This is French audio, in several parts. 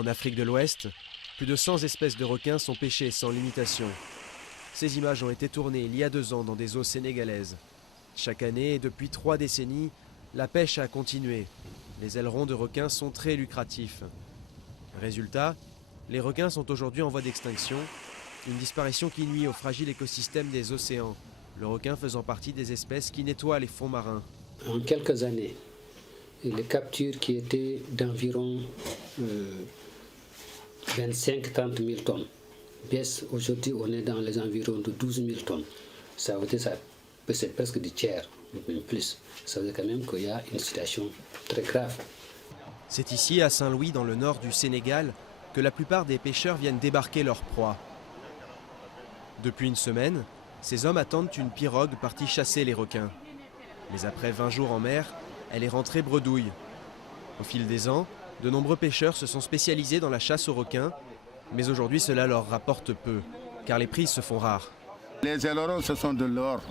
En Afrique de l'Ouest, plus de 100 espèces de requins sont pêchées sans limitation. Ces images ont été tournées il y a 2 ans dans des eaux sénégalaises. Chaque année et depuis 3 décennies, la pêche a continué. Les ailerons de requins sont très lucratifs. Résultat, les requins sont aujourd'hui en voie d'extinction, une disparition qui nuit au fragile écosystème des océans, le requin faisant partie des espèces qui nettoient les fonds marins. En quelques années, les captures qui étaient d'environ 25-30 000 tonnes baissent. Aujourd'hui, on est dans les environs de 12 000 tonnes. Ça veut dire que c'est presque du tiers, même plus. Ça veut dire quand même qu'il y a une situation très grave. C'est ici, à Saint-Louis, dans le nord du Sénégal, que la plupart des pêcheurs viennent débarquer leur proie. Depuis une semaine, ces hommes attendent une pirogue partie chasser les requins. Mais après 20 jours en mer, elle est rentrée bredouille. Au fil des ans, de nombreux pêcheurs se sont spécialisés dans la chasse aux requins, mais aujourd'hui cela leur rapporte peu, car les prises se font rares. Les ailerons, ce sont de l'or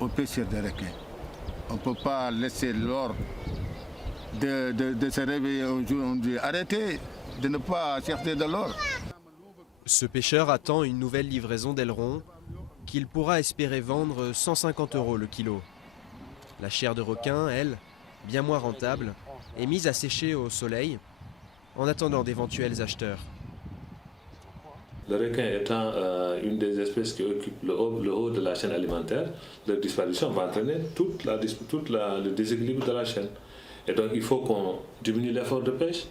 aux pêcheurs de requins. On ne peut pas laisser l'or de se réveiller un jour, on dit arrêtez de ne pas chercher de l'or. Ce pêcheur attend une nouvelle livraison d'ailerons qu'il pourra espérer vendre 150 € le kilo. La chair de requin, elle, bien moins rentable, est mise à sécher au soleil en attendant d'éventuels acheteurs. Le requin étant une des espèces qui occupe le haut de la chaîne alimentaire, leur disparition va entraîner tout le déséquilibre de la chaîne. Et donc il faut qu'on diminue l'effort de pêche,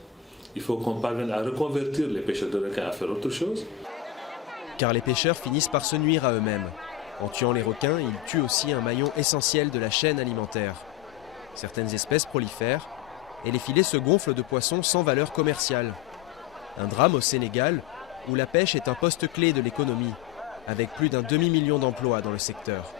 il faut qu'on parvienne à reconvertir les pêcheurs de requins à faire autre chose. Car les pêcheurs finissent par se nuire à eux-mêmes. En tuant les requins, ils tuent aussi un maillon essentiel de la chaîne alimentaire. Certaines espèces prolifèrent et les filets se gonflent de poissons sans valeur commerciale. Un drame au Sénégal où la pêche est un poste clé de l'économie, avec plus d'1 demi-million d'emplois dans le secteur.